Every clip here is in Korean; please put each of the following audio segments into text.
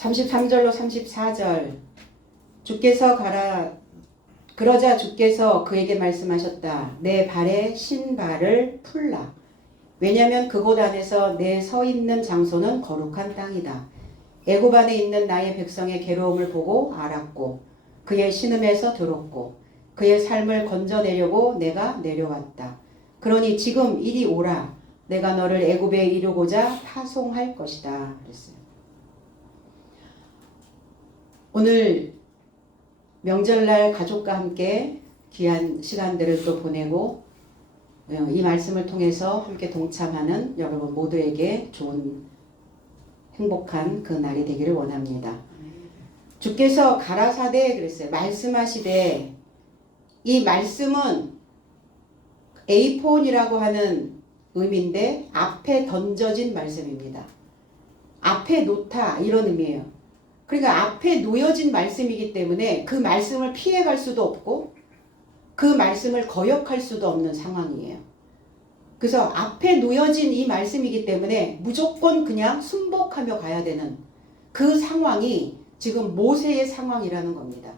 33절로 34절. 주께서 가라. 그러자 주께서 그에게 말씀하셨다. 내 발에 신발을 풀라. 왜냐하면 그곳 안에서 내 서 있는 장소는 거룩한 땅이다. 애굽 안에 있는 나의 백성의 괴로움을 보고 알았고 그의 신음에서 들었고 그의 삶을 건져내려고 내가 내려왔다. 그러니 지금 이리 오라. 내가 너를 애굽에 이르고자 파송할 것이다. 그랬어요. 오늘 명절날 가족과 함께 귀한 시간들을 또 보내고 이 말씀을 통해서 함께 동참하는 여러분 모두에게 좋은 행복한 그 날이 되기를 원합니다. 주께서 가라사대 그랬어요. 말씀하시되, 이 말씀은 에이폰이라고 하는 의미인데 앞에 던져진 말씀입니다. 앞에 놓다 이런 의미예요. 그러니까 앞에 놓여진 말씀이기 때문에 그 말씀을 피해갈 수도 없고 그 말씀을 거역할 수도 없는 상황이에요. 그래서 앞에 놓여진 이 말씀이기 때문에 무조건 그냥 순복하며 가야 되는 그 상황이 지금 모세의 상황이라는 겁니다.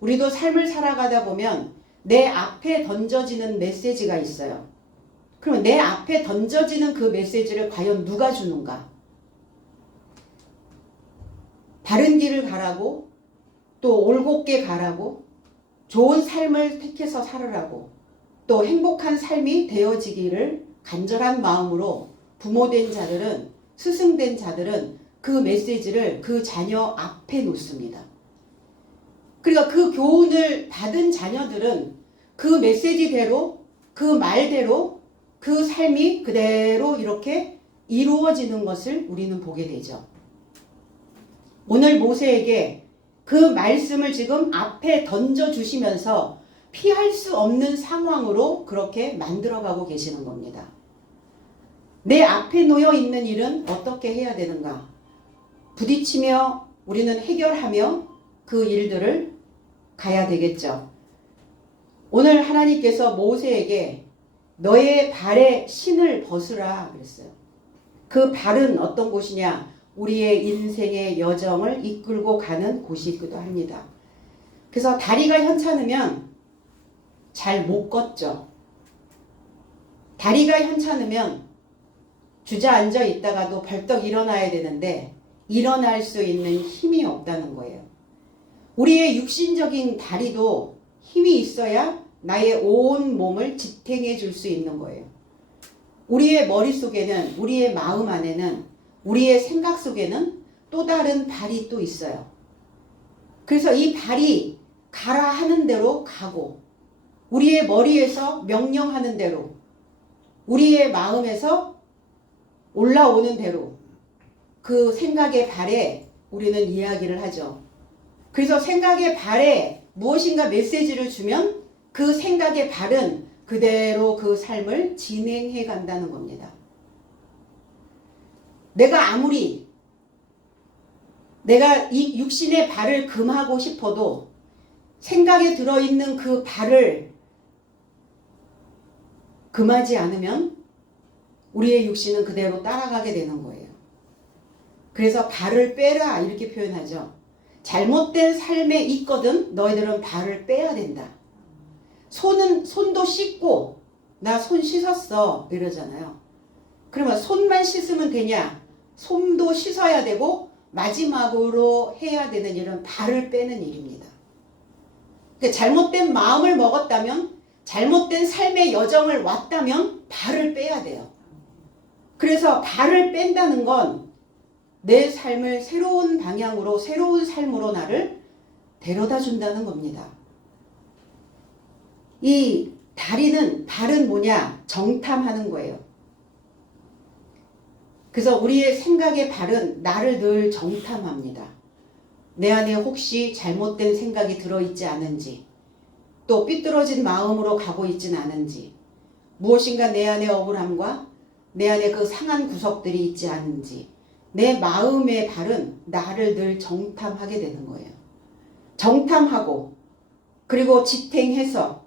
우리도 삶을 살아가다 보면 내 앞에 던져지는 메시지가 있어요. 그럼 내 앞에 던져지는 그 메시지를 과연 누가 주는가? 바른 길을 가라고, 또 올곧게 가라고, 좋은 삶을 택해서 살으라고, 또 행복한 삶이 되어지기를 간절한 마음으로 부모된 자들은, 스승된 자들은 그 메시지를 그 자녀 앞에 놓습니다. 그러니까 그 교훈을 받은 자녀들은 그 메시지대로, 그 말대로 그 삶이 그대로 이렇게 이루어지는 것을 우리는 보게 되죠. 오늘 모세에게 그 말씀을 지금 앞에 던져주시면서 피할 수 없는 상황으로 그렇게 만들어가고 계시는 겁니다. 내 앞에 놓여 있는 일은 어떻게 해야 되는가? 부딪히며 우리는 해결하며 그 일들을 가야 되겠죠. 오늘 하나님께서 모세에게 너의 발에 신을 벗으라 그랬어요. 그 발은 어떤 곳이냐? 우리의 인생의 여정을 이끌고 가는 곳이기도 합니다. 그래서 다리가 현찮으면 잘 못 걷죠. 다리가 현찮으면 주저앉아 있다가도 벌떡 일어나야 되는데 일어날 수 있는 힘이 없다는 거예요. 우리의 육신적인 다리도 힘이 있어야 나의 온 몸을 지탱해 줄 수 있는 거예요. 우리의 머릿속에는, 우리의 마음 안에는, 우리의 생각 속에는 또 다른 발이 또 있어요. 그래서 이 발이 가라 하는 대로 가고, 우리의 머리에서 명령하는 대로, 우리의 마음에서 올라오는 대로 그 생각의 발에 우리는 이야기를 하죠. 그래서 생각의 발에 무엇인가 메시지를 주면 그 생각의 발은 그대로 그 삶을 진행해 간다는 겁니다. 내가 아무리 내가 이 육신의 발을 금하고 싶어도 생각에 들어있는 그 발을 금하지 않으면 우리의 육신은 그대로 따라가게 되는 거예요. 그래서 발을 빼라 이렇게 표현하죠. 잘못된 삶에 있거든 너희들은 발을 빼야 된다. 손도 씻고 나 손 씻었어 이러잖아요. 그러면 손만 씻으면 되냐? 손도 씻어야 되고 마지막으로 해야 되는 일은 발을 빼는 일입니다. 그러니까 잘못된 마음을 먹었다면, 잘못된 삶의 여정을 왔다면 발을 빼야 돼요. 그래서 발을 뺀다는 건 내 삶을 새로운 방향으로, 새로운 삶으로 나를 데려다 준다는 겁니다. 이 발은 뭐냐? 정탐하는 거예요. 그래서 우리의 생각의 발은 나를 늘 정탐합니다. 내 안에 혹시 잘못된 생각이 들어있지 않은지, 또 삐뚤어진 마음으로 가고 있진 않은지, 무엇인가 내 안에 억울함과 내 안에 그 상한 구석들이 있지 않은지, 내 마음의 발은 나를 늘 정탐하게 되는 거예요. 정탐하고 그리고 지탱해서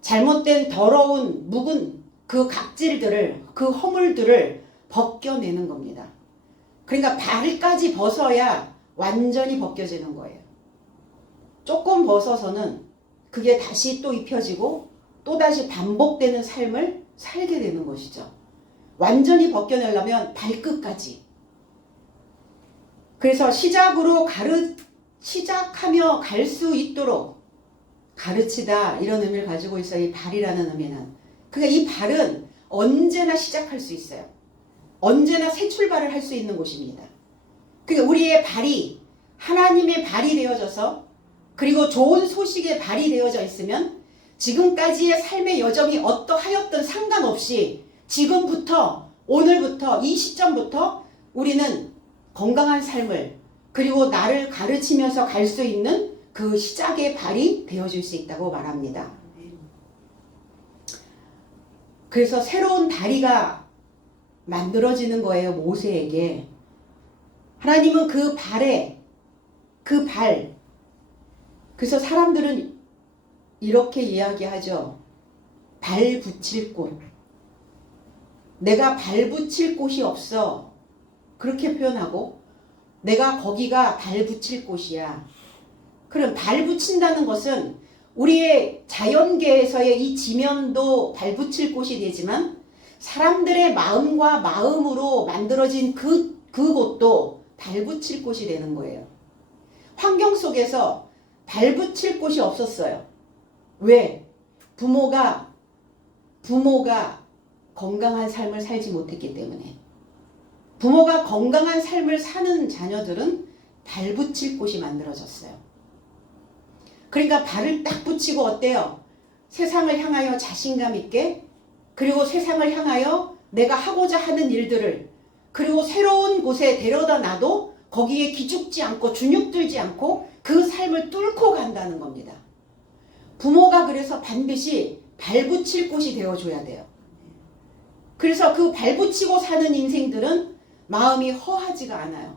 잘못된 더러운 묵은 그 각질들을, 그 허물들을 벗겨내는 겁니다. 그러니까 발까지 벗어야 완전히 벗겨지는 거예요. 조금 벗어서는 그게 다시 또 입혀지고 또다시 반복되는 삶을 살게 되는 것이죠. 완전히 벗겨내려면 발끝까지. 그래서 시작하며 갈 수 있도록 가르치다 이런 의미를 가지고 있어요. 이 발이라는 의미는. 그러니까 이 발은 언제나 시작할 수 있어요. 언제나 새 출발을 할 수 있는 곳입니다. 그러니까 우리의 발이 하나님의 발이 되어져서 그리고 좋은 소식의 발이 되어져 있으면 지금까지의 삶의 여정이 어떠하였든 상관없이 지금부터 오늘부터 이 시점부터 우리는 건강한 삶을 그리고 나를 가르치면서 갈 수 있는 그 시작의 발이 되어줄 수 있다고 말합니다. 그래서 새로운 다리가 만들어지는 거예요. 모세에게. 하나님은 그 발. 그래서 사람들은 이렇게 이야기하죠. 발 붙일 곳. 내가 발 붙일 곳이 없어. 그렇게 표현하고 내가 거기가 발 붙일 곳이야. 그럼 발 붙인다는 것은 우리의 자연계에서의 이 지면도 발 붙일 곳이 되지만 사람들의 마음과 마음으로 만들어진 그곳도 발 붙일 곳이 되는 거예요. 환경 속에서 발 붙일 곳이 없었어요. 왜? 부모가 건강한 삶을 살지 못했기 때문에. 부모가 건강한 삶을 사는 자녀들은 발 붙일 곳이 만들어졌어요. 그러니까 발을 딱 붙이고 어때요? 세상을 향하여 자신감 있게 그리고 세상을 향하여 내가 하고자 하는 일들을 그리고 새로운 곳에 데려다 놔도 거기에 기죽지 않고 주눅들지 않고 그 삶을 뚫고 간다는 겁니다. 부모가 그래서 반드시 발 붙일 곳이 되어줘야 돼요. 그래서 그 발 붙이고 사는 인생들은 마음이 허하지가 않아요.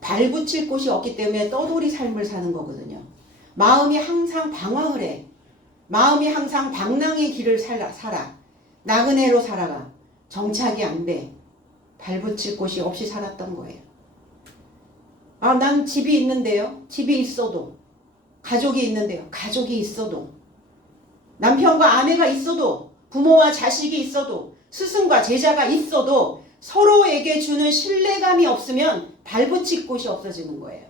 발 붙일 곳이 없기 때문에 떠돌이 삶을 사는 거거든요. 마음이 항상 방황을 해. 마음이 항상 방랑의 길을 살아. 나그네로 살아가. 정착이 안 돼. 발 붙일 곳이 없이 살았던 거예요. 아, 난 집이 있는데요. 집이 있어도. 가족이 있는데요. 가족이 있어도. 남편과 아내가 있어도. 부모와 자식이 있어도. 스승과 제자가 있어도 서로에게 주는 신뢰감이 없으면 발 붙일 곳이 없어지는 거예요.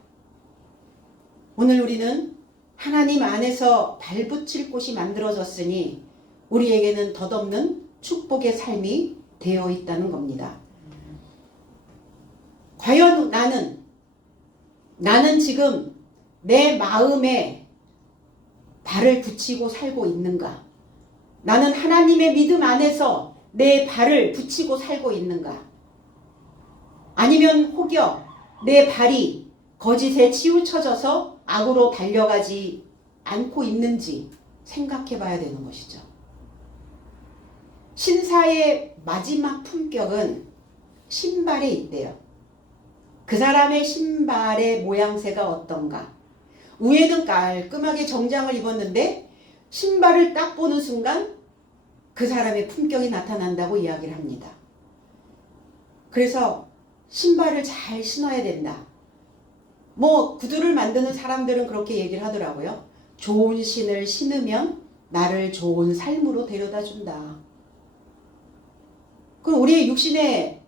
오늘 우리는 하나님 안에서 발 붙일 곳이 만들어졌으니 우리에게는 덧없는 축복의 삶이 되어 있다는 겁니다. 과연 나는 지금 내 마음에 발을 붙이고 살고 있는가? 나는 하나님의 믿음 안에서 내 발을 붙이고 살고 있는가? 아니면 혹여 내 발이 거짓에 치우쳐져서 악으로 달려가지 않고 있는지 생각해 봐야 되는 것이죠. 신사의 마지막 품격은 신발에 있대요. 그 사람의 신발의 모양새가 어떤가? 위에는 깔끔하게 정장을 입었는데 신발을 딱 보는 순간 그 사람의 품격이 나타난다고 이야기를 합니다. 그래서 신발을 잘 신어야 된다. 구두를 만드는 사람들은 그렇게 얘기를 하더라고요. 좋은 신을 신으면 나를 좋은 삶으로 데려다 준다. 그럼 우리의 육신의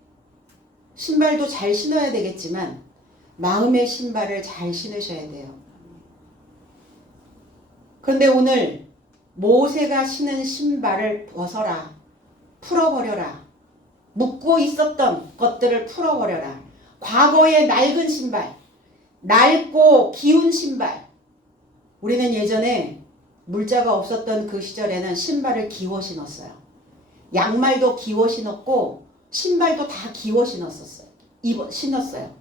신발도 잘 신어야 되겠지만 마음의 신발을 잘 신으셔야 돼요. 그런데 오늘 모세가 신은 신발을 벗어라. 풀어버려라. 묶고 있었던 것들을 풀어버려라. 과거의 낡은 신발, 낡고 기운 신발. 우리는 예전에 물자가 없었던 그 시절에는 신발을 기워 신었어요. 양말도 기워 신었고 신발도 다 기워 신었어요.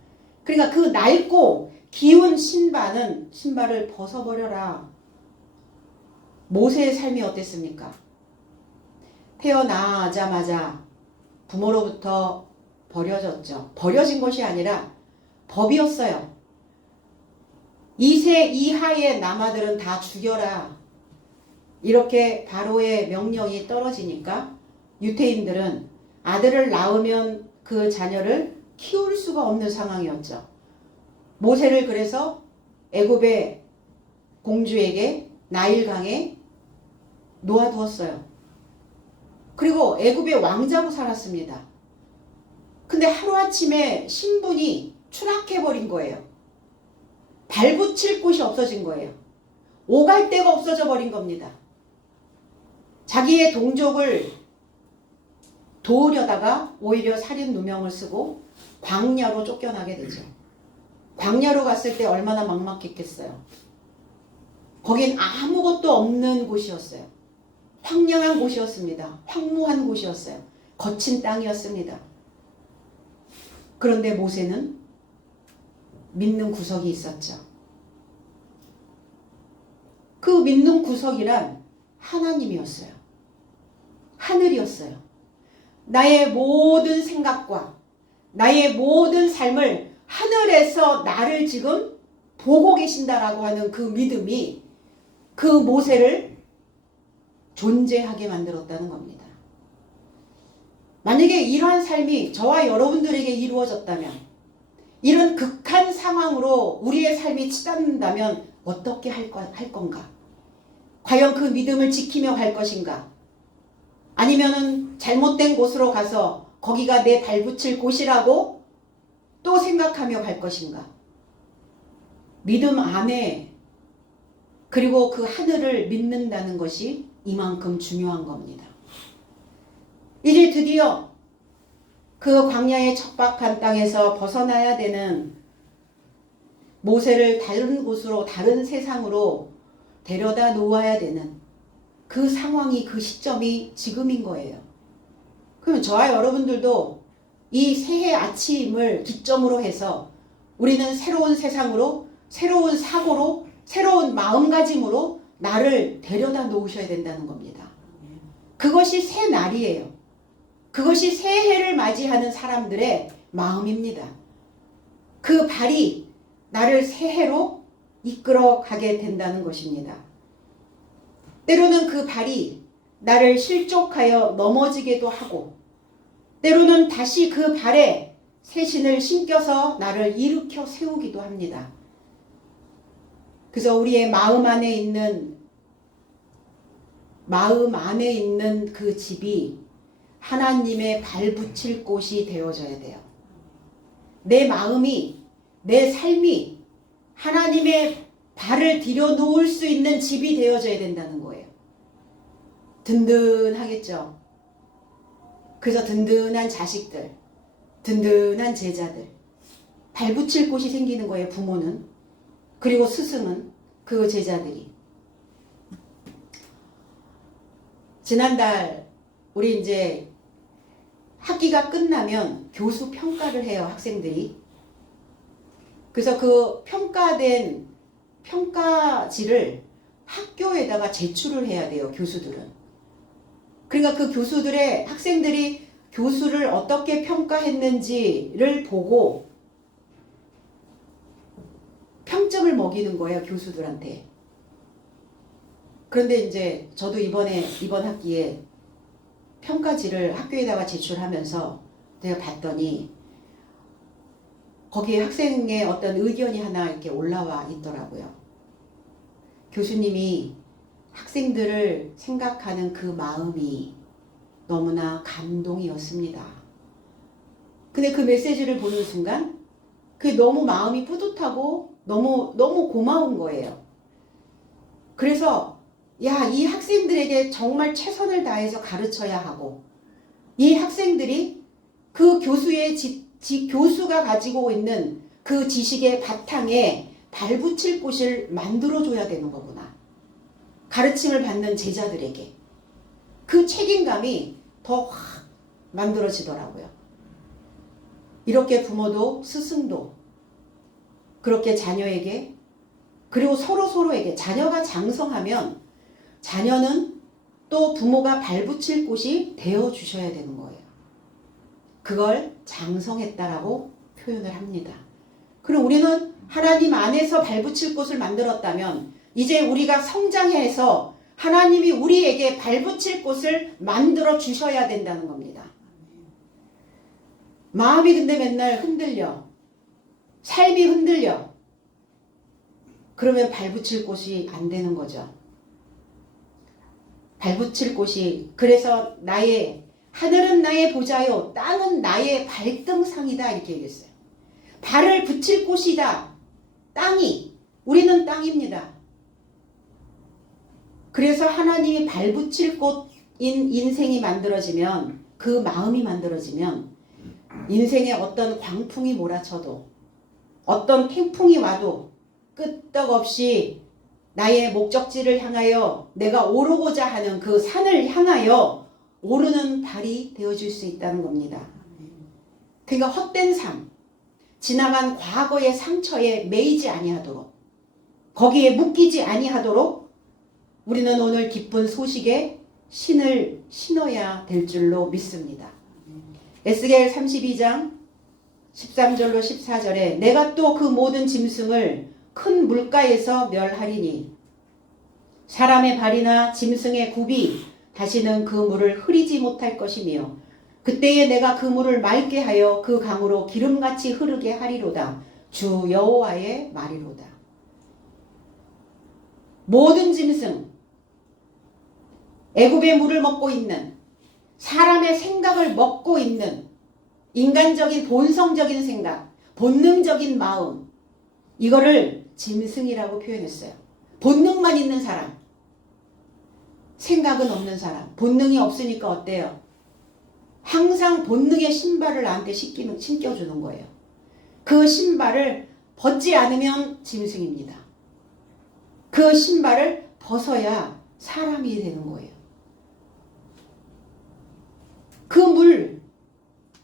그러니까 그 낡고 기운 신발을 벗어버려라. 모세의 삶이 어땠습니까? 태어나자마자 부모로부터 버려졌죠. 버려진 것이 아니라 법이었어요. 2세 이하의 남아들은 다 죽여라. 이렇게 바로의 명령이 떨어지니까 유태인들은 아들을 낳으면 그 자녀를 키울 수가 없는 상황이었죠. 모세를 그래서 애굽의 공주에게 나일강에 놓아두었어요. 그리고 애굽의 왕자로 살았습니다. 근데 하루아침에 신분이 추락해버린 거예요. 발붙일 곳이 없어진 거예요. 오갈 데가 없어져 버린 겁니다. 자기의 동족을 도우려다가 오히려 살인 누명을 쓰고 광야로 쫓겨나게 되죠. 광야로 갔을 때 얼마나 막막했겠어요. 거긴 아무것도 없는 곳이었어요. 황량한 곳이었습니다. 황무한 곳이었어요. 거친 땅이었습니다. 그런데 모세는 믿는 구석이 있었죠. 그 믿는 구석이란 하나님이었어요. 하늘이었어요. 나의 모든 생각과 나의 모든 삶을 하늘에서 나를 지금 보고 계신다라고 하는 그 믿음이 그 모세를 존재하게 만들었다는 겁니다. 만약에 이러한 삶이 저와 여러분들에게 이루어졌다면, 이런 극한 상황으로 우리의 삶이 치닫는다면 어떻게 할 건가? 과연 그 믿음을 지키며 갈 것인가? 아니면은 잘못된 곳으로 가서 거기가 내 발붙일 곳이라고 또 생각하며 갈 것인가? 믿음 안에, 그리고 그 하늘을 믿는다는 것이 이만큼 중요한 겁니다. 이제 드디어 그 광야의 척박한 땅에서 벗어나야 되는 모세를 다른 곳으로, 다른 세상으로 데려다 놓아야 되는 그 상황이, 그 시점이 지금인 거예요. 그러면 저와 여러분들도 이 새해 아침을 기점으로 해서 우리는 새로운 세상으로, 새로운 사고로, 새로운 마음가짐으로 나를 데려다 놓으셔야 된다는 겁니다. 그것이 새 날이에요. 그것이 새해를 맞이하는 사람들의 마음입니다. 그 발이 나를 새해로 이끌어 가게 된다는 것입니다. 때로는 그 발이 나를 실족하여 넘어지게도 하고, 때로는 다시 그 발에 새 신을 신겨서 나를 일으켜 세우기도 합니다. 그래서 우리의 마음 안에 있는 그 집이 하나님의 발붙일 곳이 되어져야 돼요. 내 마음이, 내 삶이 하나님의 발을 들여놓을 수 있는 집이 되어져야 된다는 거예요. 든든하겠죠. 그래서 든든한 자식들, 든든한 제자들, 발붙일 곳이 생기는 거예요. 부모는. 그리고 스승은, 그 제자들이. 지난달 우리 이제 학기가 끝나면 교수 평가를 해요, 학생들이. 그래서 그 평가된 평가지를 학교에다가 제출을 해야 돼요, 교수들은. 그러니까 그 교수들의, 학생들이 교수를 어떻게 평가했는지를 보고 평점을 먹이는 거예요, 교수들한테. 그런데 이제 저도 이번 학기에 평가지를 학교에다가 제출하면서 제가 봤더니 거기에 학생의 어떤 의견이 하나 이렇게 올라와 있더라고요. 교수님이 학생들을 생각하는 그 마음이 너무나 감동이었습니다. 근데 그 메시지를 보는 순간 그게 너무 마음이 뿌듯하고 너무 고마운 거예요. 그래서 이 학생들에게 정말 최선을 다해서 가르쳐야 하고, 이 학생들이 그 교수의 교수가 가지고 있는 그 지식의 바탕에 발붙일 곳을 만들어줘야 되는 거구나. 가르침을 받는 제자들에게. 그 책임감이 더 확 만들어지더라고요. 이렇게 부모도 스승도 그렇게 자녀에게, 그리고 서로에게, 자녀가 장성하면 자녀는 또 부모가 발붙일 곳이 되어주셔야 되는 거예요. 그걸 장성했다라고 표현을 합니다. 그럼 우리는 하나님 안에서 발붙일 곳을 만들었다면 이제 우리가 성장해서 하나님이 우리에게 발붙일 곳을 만들어 주셔야 된다는 겁니다. 마음이 근데 맨날 흔들려. 삶이 흔들려. 그러면 발붙일 곳이 안 되는 거죠. 발붙일 곳이, 그래서 하늘은 나의 보좌요, 땅은 나의 발등상이다 이렇게 얘기했어요. 발을 붙일 곳이다. 땅이. 우리는 땅입니다. 그래서 하나님이 발붙일 곳인 인생이 만들어지면, 그 마음이 만들어지면 인생에 어떤 광풍이 몰아쳐도, 어떤 태풍이 와도 끄떡없이 나의 목적지를 향하여 내가 오르고자 하는 그 산을 향하여 오르는 발이 되어줄 수 있다는 겁니다. 그러니까 헛된 삶, 지나간 과거의 상처에 매이지 아니하도록, 거기에 묶이지 아니하도록 우리는 오늘 기쁜 소식에 신을 신어야 될 줄로 믿습니다. 에스겔 32장 13절로 14절에 내가 또 그 모든 짐승을 큰 물가에서 멸하리니 사람의 발이나 짐승의 굽이 다시는 그 물을 흐리지 못할 것이며 그때에 내가 그 물을 맑게 하여 그 강으로 기름같이 흐르게 하리로다. 주 여호와의 말이로다. 모든 짐승, 애굽의 물을 먹고 있는, 사람의 생각을 먹고 있는 인간적인 본성적인 생각, 본능적인 마음, 이거를 짐승이라고 표현했어요. 본능만 있는 사람, 생각은 없는 사람. 본능이 없으니까 어때요? 항상 본능의 신발을 나한테 신겨주는 거예요. 그 신발을 벗지 않으면 짐승입니다. 그 신발을 벗어야 사람이 되는 거예요.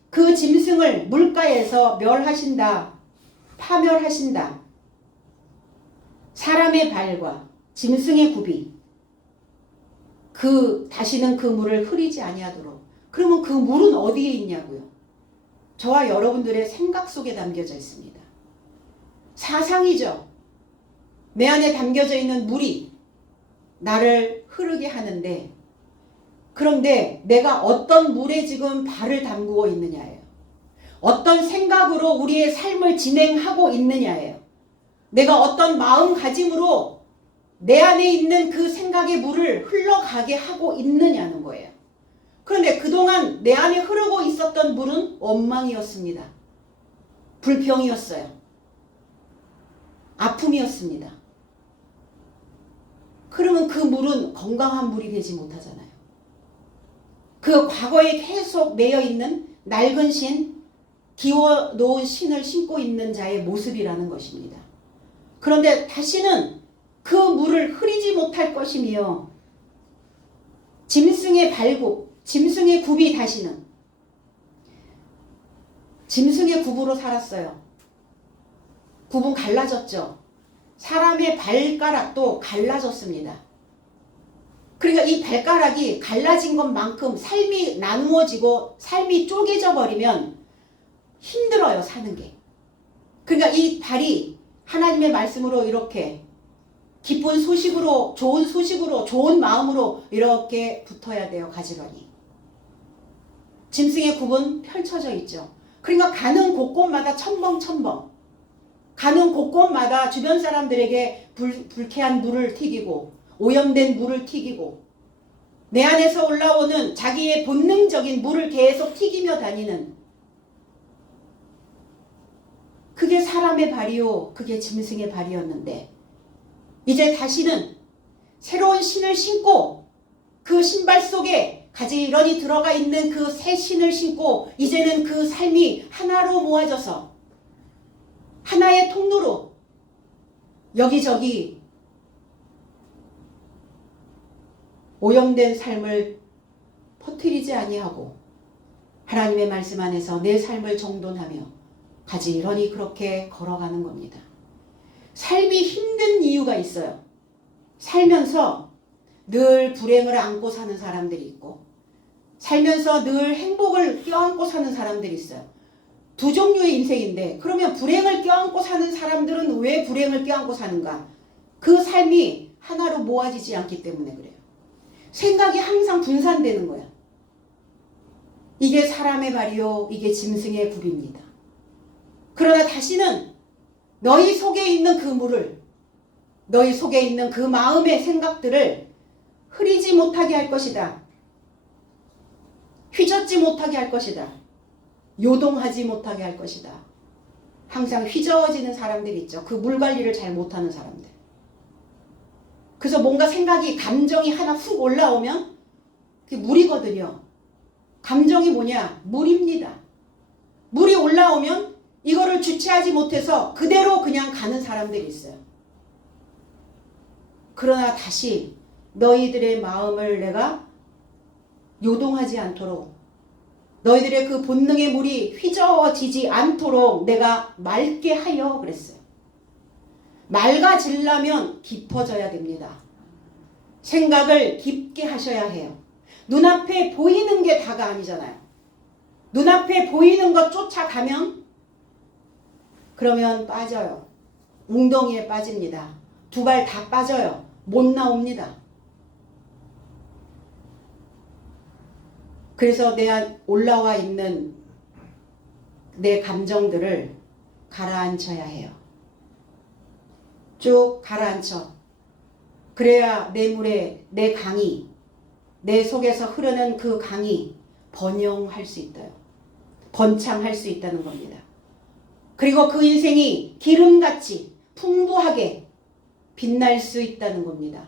그 짐승을 물가에서 멸하신다, 파멸하신다. 사람의 발과 짐승의 굽이 다시는 그 물을 흐리지 아니하도록. 그러면 그 물은 어디에 있냐고요? 저와 여러분들의 생각 속에 담겨져 있습니다. 사상이죠. 내 안에 담겨져 있는 물이 나를 흐르게 하는데, 그런데 내가 어떤 물에 지금 발을 담그고 있느냐예요. 어떤 생각으로 우리의 삶을 진행하고 있느냐예요. 내가 어떤 마음가짐으로 내 안에 있는 그 생각의 물을 흘러가게 하고 있느냐는 거예요. 그런데 그동안 내 안에 흐르고 있었던 물은 원망이었습니다. 불평이었어요. 아픔이었습니다. 그러면 그 물은 건강한 물이 되지 못하잖아요. 그 과거에 계속 매여있는 낡은 신, 기워놓은 신을 신고 있는 자의 모습이라는 것입니다. 그런데 다시는 그 물을 흐리지 못할 것이며 짐승의 발굽, 짐승의 굽이 다시는, 짐승의 굽으로 살았어요. 굽은 갈라졌죠. 사람의 발가락도 갈라졌습니다. 그러니까 이 발가락이 갈라진 것만큼 삶이 나누어지고 삶이 쪼개져 버리면 힘들어요, 사는 게. 그러니까 이 발이 하나님의 말씀으로 이렇게 기쁜 소식으로, 좋은 소식으로, 좋은 마음으로 이렇게 붙어야 돼요, 가지런히. 짐승의 굽은 펼쳐져 있죠. 그러니까 가는 곳곳마다 첨벙첨벙, 가는 곳곳마다 주변 사람들에게 불쾌한 물을 튀기고 오염된 물을 튀기고 내 안에서 올라오는 자기의 본능적인 물을 계속 튀기며 다니는, 그게 사람의 발이요, 그게 짐승의 발이었는데 이제 다시는 새로운 신을 신고 그 신발 속에 가지런히 들어가 있는 그 새 신을 신고 이제는 그 삶이 하나로 모아져서 하나의 통로로 여기저기 오염된 삶을 퍼뜨리지 아니하고 하나님의 말씀 안에서 내 삶을 정돈하며 가지런히 그렇게 걸어가는 겁니다. 삶이 힘든 이유가 있어요. 살면서 늘 불행을 안고 사는 사람들이 있고 살면서 늘 행복을 껴안고 사는 사람들이 있어요. 두 종류의 인생인데, 그러면 불행을 껴안고 사는 사람들은 왜 불행을 껴안고 사는가? 그 삶이 하나로 모아지지 않기 때문에 그래요. 생각이 항상 분산되는 거야. 이게 사람의 발이요 이게 짐승의 굽입니다. 그러나 다시는 너희 속에 있는 그 물을, 너희 속에 있는 그 마음의 생각들을 흐리지 못하게 할 것이다. 휘젓지 못하게 할 것이다. 요동하지 못하게 할 것이다. 항상 휘저어지는 사람들 있죠. 그 물 관리를 잘 못하는 사람들. 그래서 뭔가 생각이, 감정이 하나 훅 올라오면 그게 물이거든요. 감정이 뭐냐? 물입니다. 물이 올라오면 이거를 주체하지 못해서 그대로 그냥 가는 사람들이 있어요. 그러나 다시 너희들의 마음을 내가 요동하지 않도록, 너희들의 그 본능의 물이 휘저어지지 않도록 내가 맑게 하여 그랬어요. 맑아지려면 깊어져야 됩니다. 생각을 깊게 하셔야 해요. 눈앞에 보이는 게 다가 아니잖아요. 눈앞에 보이는 것 쫓아가면 그러면 빠져요. 웅덩이에 빠집니다. 두 발 다 빠져요. 못 나옵니다. 그래서 내 안 올라와 있는 내 감정들을 가라앉혀야 해요. 쭉 가라앉혀. 그래야 내 물에, 내 강이, 내 속에서 흐르는 그 강이 번영할 수 있어요. 번창할 수 있다는 겁니다. 그리고 그 인생이 기름같이 풍부하게 빛날 수 있다는 겁니다.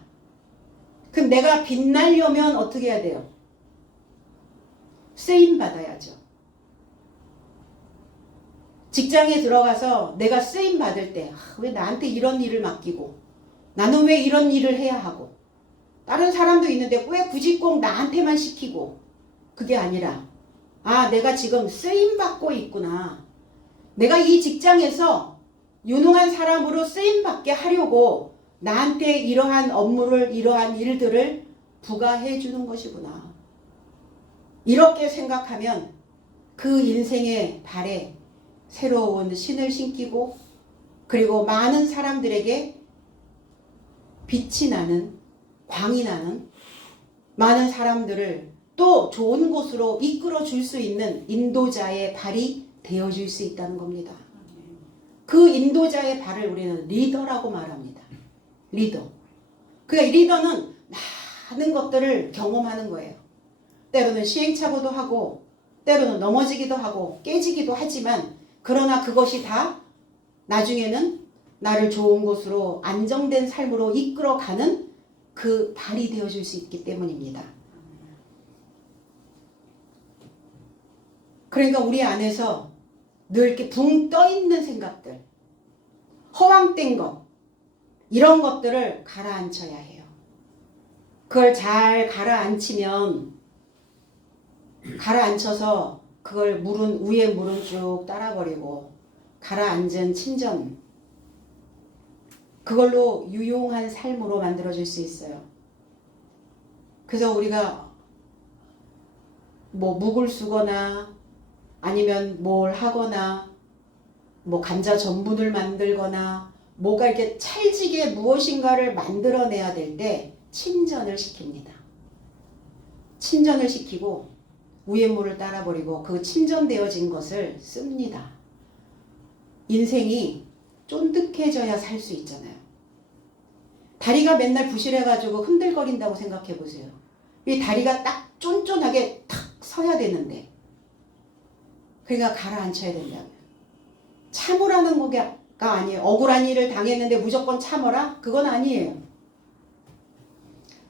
그럼 내가 빛나려면 어떻게 해야 돼요? 쓰임 받아야죠. 직장에 들어가서 내가 쓰임 받을 때 왜 나한테 이런 일을 맡기고 나는 왜 이런 일을 해야 하고 다른 사람도 있는데 왜 굳이 꼭 나한테만 시키고, 그게 아니라 내가 지금 쓰임 받고 있구나. 내가 이 직장에서 유능한 사람으로 쓰임 받게 하려고 나한테 이러한 업무를, 이러한 일들을 부과해 주는 것이구나. 이렇게 생각하면 그 인생의 발에 새로운 신을 신기고, 그리고 많은 사람들에게 빛이 나는, 광이 나는, 많은 사람들을 또 좋은 곳으로 이끌어 줄 수 있는 인도자의 발이 되어줄 수 있다는 겁니다. 그 인도자의 발을 우리는 리더라고 말합니다. 리더. 그러니까 리더는 많은 것들을 경험하는 거예요. 때로는 시행착오도 하고, 때로는 넘어지기도 하고, 깨지기도 하지만, 그러나 그것이 다 나중에는 나를 좋은 곳으로, 안정된 삶으로 이끌어가는 그 발이 되어줄 수 있기 때문입니다. 그러니까 우리 안에서 늘 이렇게 붕 떠있는 생각들, 허황된 것, 이런 것들을 가라앉혀야 해요. 그걸 잘 가라앉혀서 그걸 위에 물은 쭉 따라버리고 가라앉은 침전, 그걸로 유용한 삶으로 만들어줄 수 있어요. 그래서 우리가 묵을 쓰거나 아니면 뭘 하거나 감자 전분을 만들거나 뭐가 이렇게 찰지게 무엇인가를 만들어내야 될 때 침전을 시킵니다. 침전을 시키고 위에 물을 따라버리고 그 침전되어진 것을 씁니다. 인생이 쫀득해져야 살 수 있잖아요. 다리가 맨날 부실해가지고 흔들거린다고 생각해 보세요. 이 다리가 딱 쫀쫀하게 탁 서야 되는데, 그러니까 가라앉혀야 된다면 참으라는 거가 아니에요. 억울한 일을 당했는데 무조건 참어라? 그건 아니에요.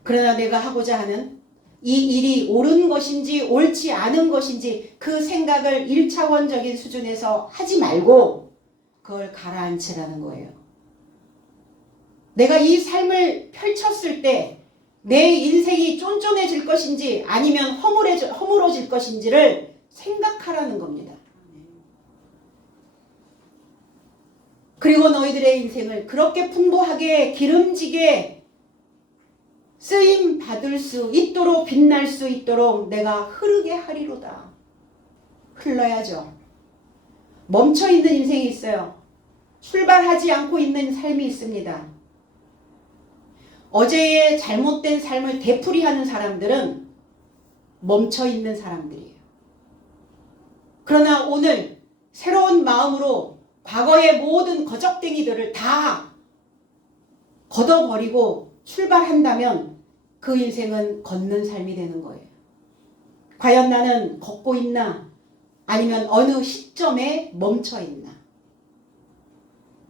그러나 내가 하고자 하는 이 일이 옳은 것인지 옳지 않은 것인지 그 생각을 1차원적인 수준에서 하지 말고 그걸 가라앉히라는 거예요. 내가 이 삶을 펼쳤을 때 내 인생이 쫀쫀해질 것인지 아니면 허물어질 것인지를 생각하라는 겁니다. 그리고 너희들의 인생을 그렇게 풍부하게 기름지게 쓰임 받을 수 있도록, 빛날 수 있도록 내가 흐르게 하리로다. 흘러야죠. 멈춰있는 인생이 있어요. 출발하지 않고 있는 삶이 있습니다. 어제의 잘못된 삶을 되풀이하는 사람들은 멈춰있는 사람들이에요. 그러나 오늘 새로운 마음으로 과거의 모든 거적댕이들을 다 걷어버리고 출발한다면 그 인생은 걷는 삶이 되는 거예요. 과연 나는 걷고 있나? 아니면 어느 시점에 멈춰 있나?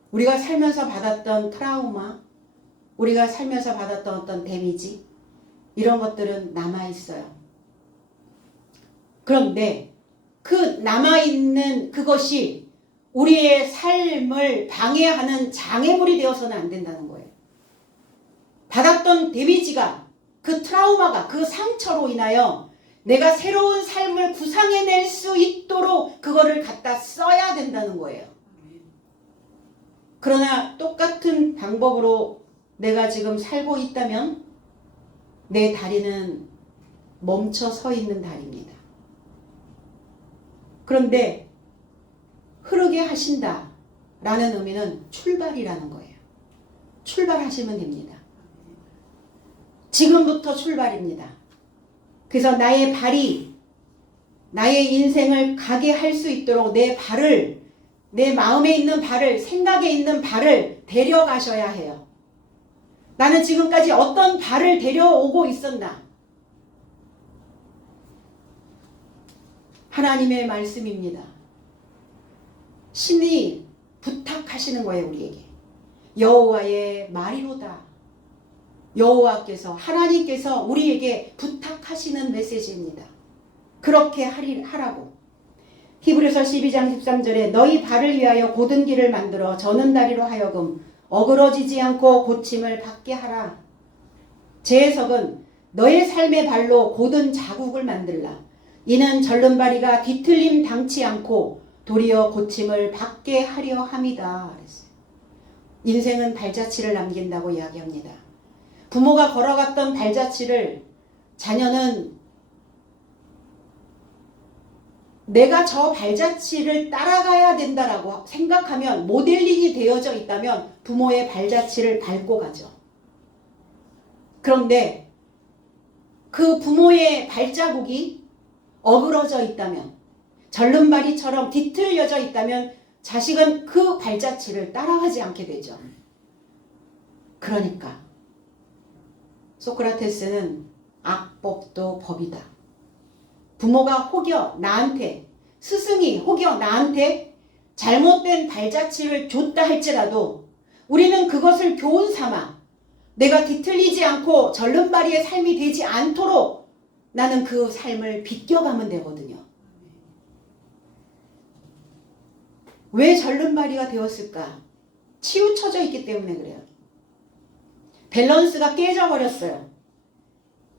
우리가 살면서 받았던 트라우마, 우리가 살면서 받았던 어떤 데미지, 이런 것들은 남아있어요. 그런데 그 남아있는 그것이 우리의 삶을 방해하는 장애물이 되어서는 안 된다는 거예요. 받았던 데미지가, 그 트라우마가, 그 상처로 인하여 내가 새로운 삶을 구상해낼 수 있도록 그거를 갖다 써야 된다는 거예요. 그러나 똑같은 방법으로 내가 지금 살고 있다면 내 다리는 멈춰 서 있는 다리입니다. 그런데 흐르게 하신다 라는 의미는 출발이라는 거예요. 출발하시면 됩니다. 지금부터 출발입니다. 그래서 나의 발이 나의 인생을 가게 할 수 있도록 내 발을, 내 마음에 있는 발을, 생각에 있는 발을 데려가셔야 해요. 나는 지금까지 어떤 발을 데려오고 있었나? 하나님의 말씀입니다. 신이 부탁하시는 거예요, 우리에게. 여호와의 말이로다. 여호와께서, 하나님께서 우리에게 부탁하시는 메시지입니다. 그렇게 하라고. 히브리서 12장 13절에 너희 발을 위하여 곧은 길을 만들어 저는 다리로 하여금 어그러지지 않고 고침을 받게 하라. 제 해석은 너의 삶의 발로 곧은 자국을 만들라. 이는 절름발이가 뒤틀림 당치 않고 도리어 고침을 받게 하려 함이다. 그랬어요. 인생은 발자취를 남긴다고 이야기합니다. 부모가 걸어갔던 발자취를 자녀는 내가 저 발자취를 따라가야 된다라고 생각하면, 모델링이 되어져 있다면 부모의 발자취를 밟고 가죠. 그런데 그 부모의 발자국이 어그러져 있다면, 절름발이처럼 뒤틀려져 있다면 자식은 그 발자취를 따라가지 않게 되죠. 그러니까 소크라테스는 악법도 법이다. 부모가 혹여 나한테, 스승이 혹여 나한테 잘못된 발자취를 줬다 할지라도 우리는 그것을 교훈 삼아 내가 뒤틀리지 않고 절름발이의 삶이 되지 않도록 나는 그 삶을 비껴가면 되거든요. 왜 절름발이가 되었을까? 치우쳐져 있기 때문에 그래요. 밸런스가 깨져버렸어요.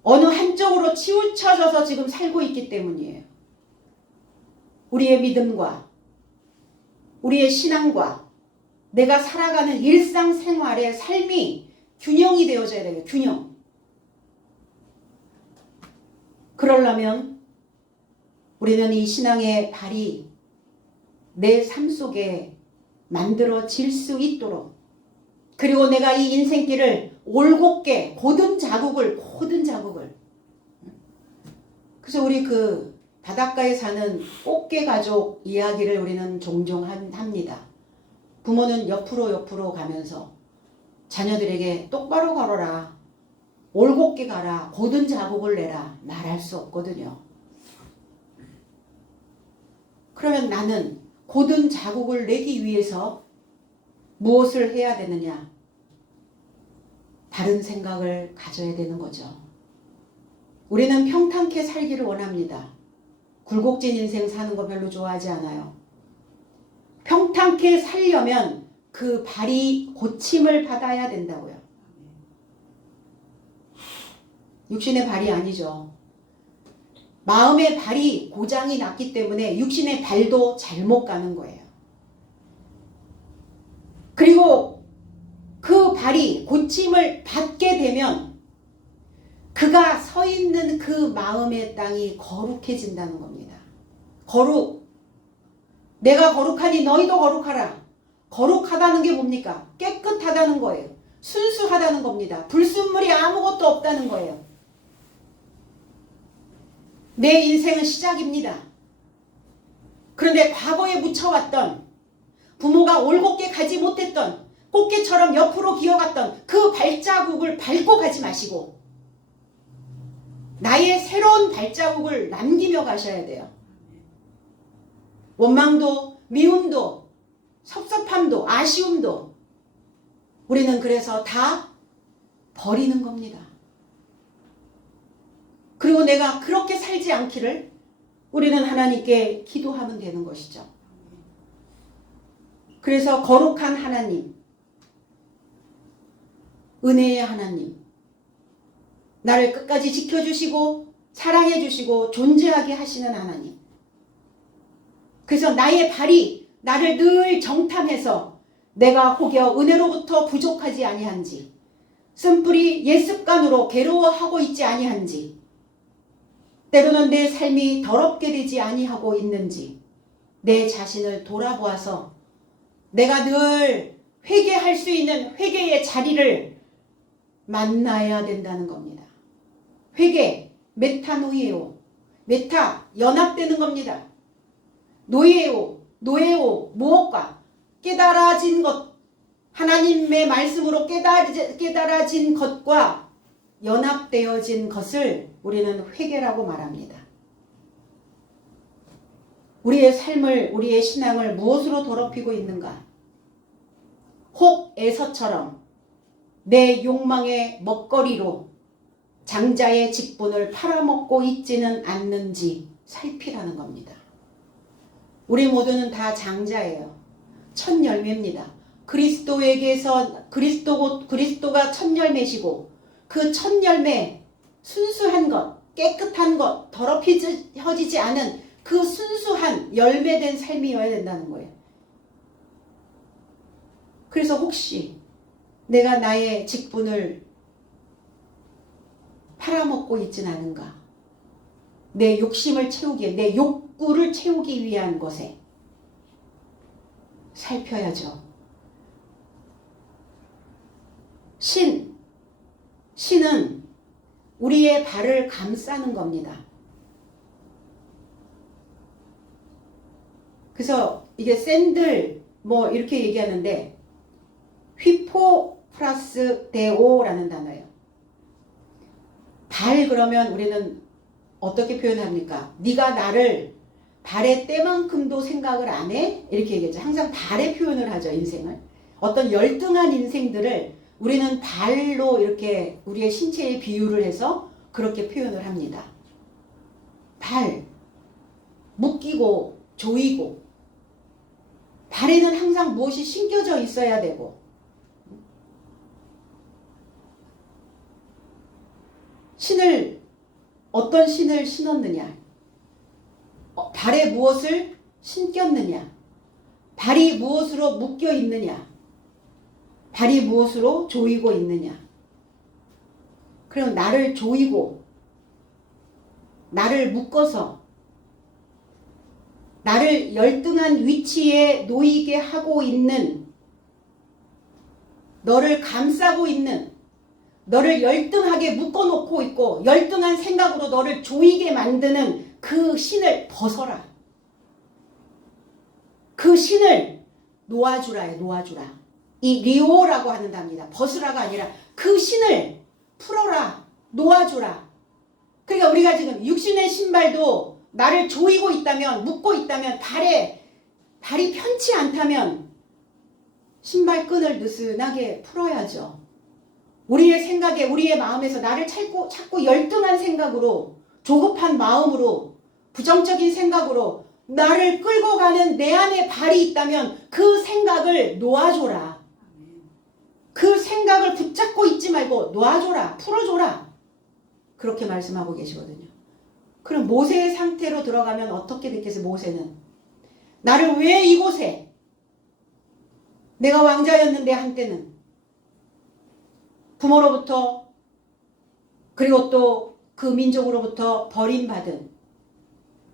어느 한쪽으로 치우쳐져서 지금 살고 있기 때문이에요. 우리의 믿음과 우리의 신앙과 내가 살아가는 일상생활의 삶이 균형이 되어져야 돼요. 균형. 그러려면 우리는 이 신앙의 발이 내 삶 속에 만들어질 수 있도록, 그리고 내가 이 인생길을 올곧게 고든 자국을 그래서 우리 그 바닷가에 사는 꽃게 가족 이야기를 우리는 종종 합니다. 부모는 옆으로 가면서 자녀들에게 똑바로 걸어라, 올곧게 가라, 고든 자국을 내라 말할 수 없거든요. 그러면 나는 고든 자국을 내기 위해서 무엇을 해야 되느냐? 다른 생각을 가져야 되는 거죠. 우리는 평탄케 살기를 원합니다. 굴곡진 인생 사는 거 별로 좋아하지 않아요. 평탄케 살려면 그 발이 고침을 받아야 된다고요. 육신의 발이 아니죠. 마음의 발이 고장이 났기 때문에 육신의 발도 잘못 가는 거예요. 그리고 그 발이 고침을 받게 되면 그가 서 있는 그 마음의 땅이 거룩해진다는 겁니다. 거룩. 내가 거룩하니 너희도 거룩하라. 거룩하다는 게 뭡니까? 깨끗하다는 거예요. 순수하다는 겁니다. 불순물이 아무것도 없다는 거예요. 내 인생은 시작입니다. 그런데 과거에 묻혀왔던 부모가 올곧게 가지 못했던 꽃게처럼 옆으로 기어갔던 그 발자국을 밟고 가지 마시고 나의 새로운 발자국을 남기며 가셔야 돼요. 원망도, 미움도, 섭섭함도, 아쉬움도 우리는 그래서 다 버리는 겁니다. 그리고 내가 그렇게 살지 않기를 우리는 하나님께 기도하면 되는 것이죠. 그래서 거룩한 하나님, 은혜의 하나님, 나를 끝까지 지켜주시고 사랑해주시고 존재하게 하시는 하나님. 그래서 나의 발이 나를 늘 정탐해서 내가 혹여 은혜로부터 부족하지 아니한지, 쓴뿌리 옛습관으로 괴로워하고 있지 아니한지, 때로는 내 삶이 더럽게 되지 아니하고 있는지 내 자신을 돌아보아서 내가 늘 회개할 수 있는 회개의 자리를 만나야 된다는 겁니다. 회개, 메타노이에오. 메타, 연합되는 겁니다. 노예오, 무엇과? 깨달아진 것, 하나님의 말씀으로 깨달아진 것과 연합되어진 것을 우리는 회개라고 말합니다. 우리의 삶을, 우리의 신앙을 무엇으로 더럽히고 있는가? 혹 에서처럼 내 욕망의 먹거리로 장자의 직분을 팔아먹고 있지는 않는지 살피라는 겁니다. 우리 모두는 다 장자예요. 첫 열매입니다. 그리스도가 첫 열매시고 그 첫 열매, 순수한 것, 깨끗한 것, 더럽혀지지 않은 그 순수한 열매된 삶이어야 된다는 거예요. 그래서 혹시 내가 나의 직분을 팔아먹고 있진 않은가? 내 욕심을 채우기 위해, 내 욕구를 채우기 위한 것에 살펴야죠. 신은 우리의 발을 감싸는 겁니다. 그래서 이게 샌들 뭐 이렇게 얘기하는데 휘포 플러스 데오라는 단어예요. 발 그러면 우리는 어떻게 표현합니까? 네가 나를 발의 때만큼도 생각을 안 해? 이렇게 얘기하죠. 항상 발의 표현을 하죠. 인생을. 어떤 열등한 인생들을 우리는 발로 이렇게 우리의 신체에 비유를 해서 그렇게 표현을 합니다. 발, 묶이고 조이고 발에는 항상 무엇이 신겨져 있어야 되고 어떤 신을 신었느냐, 발에 무엇을 신겼느냐, 발이 무엇으로 묶여 있느냐, 발이 무엇으로 조이고 있느냐. 그럼 나를 조이고 나를 묶어서 나를 열등한 위치에 놓이게 하고 있는, 너를 감싸고 있는, 너를 열등하게 묶어놓고 있고 열등한 생각으로 너를 조이게 만드는 그 신을 벗어라. 그 신을 놓아주라. 이 리오라고 하는 답니다. 벗으라가 아니라 그 신을 풀어라. 놓아주라. 그러니까 우리가 지금 육신의 신발도 나를 조이고 있다면, 묶고 있다면, 발이 편치 않다면 신발끈을 느슨하게 풀어야죠. 우리의 생각에, 우리의 마음에서 나를 자꾸 열등한 생각으로, 조급한 마음으로, 부정적인 생각으로 나를 끌고 가는 내 안에 발이 있다면 그 생각을 놓아줘라. 그 생각을 붙잡고 있지 말고 놓아줘라. 풀어줘라. 그렇게 말씀하고 계시거든요. 그럼 모세의 상태로 들어가면 어떻게 됐겠어요? 모세는 나를 왜 이곳에, 내가 왕자였는데 한때는 부모로부터 그리고 또 그 민족으로부터 버림받은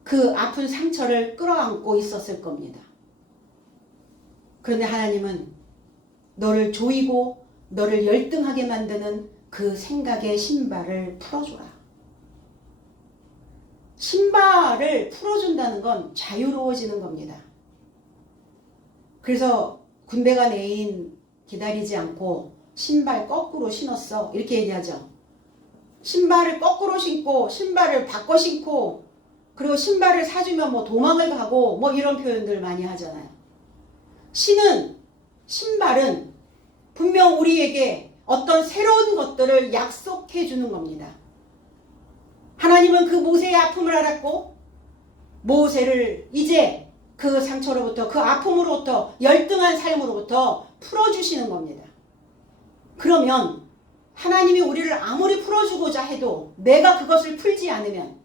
그 아픈 상처를 끌어안고 있었을 겁니다. 그런데 하나님은 너를 조이고 너를 열등하게 만드는 그 생각의 신발을 풀어줘라. 신발을 풀어준다는 건 자유로워지는 겁니다. 그래서 군대가 내인 기다리지 않고 신발 거꾸로 신었어. 이렇게 얘기하죠. 신발을 거꾸로 신고 신발을 바꿔 신고 그리고 신발을 사주면 뭐 도망을 가고 뭐 이런 표현들 많이 하잖아요. 신발은 분명 우리에게 어떤 새로운 것들을 약속해 주는 겁니다. 하나님은 그 모세의 아픔을 알았고 모세를 이제 그 상처로부터 그 아픔으로부터 열등한 삶으로부터 풀어주시는 겁니다. 그러면 하나님이 우리를 아무리 풀어주고자 해도 내가 그것을 풀지 않으면